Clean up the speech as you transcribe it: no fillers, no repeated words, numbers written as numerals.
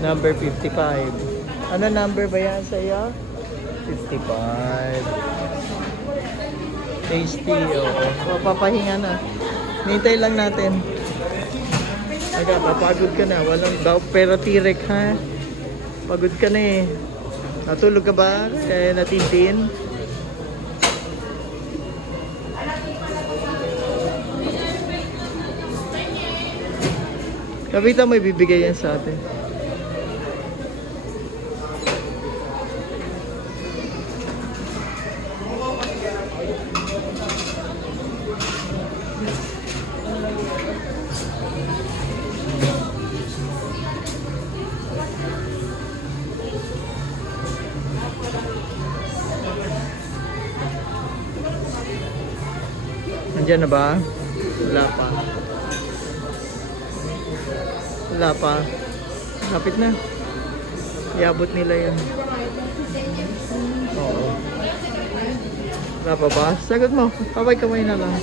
Number 55. Ano number ba yan sa iyo? 55. Tasty, oo. Papahinga na. Nintay lang natin. Papagod ka na. Walang daw pero tirek ha. Pagod ka na eh. Natulog ka ba? Natintin? Kapita may bibigay yan sa atin. Nandiyan na ba? Wala pa. Wala pa. Kapit na. Iabot nila yan. Oo. Wala pa ba? Sagot mo. Kamay-kamay na lang.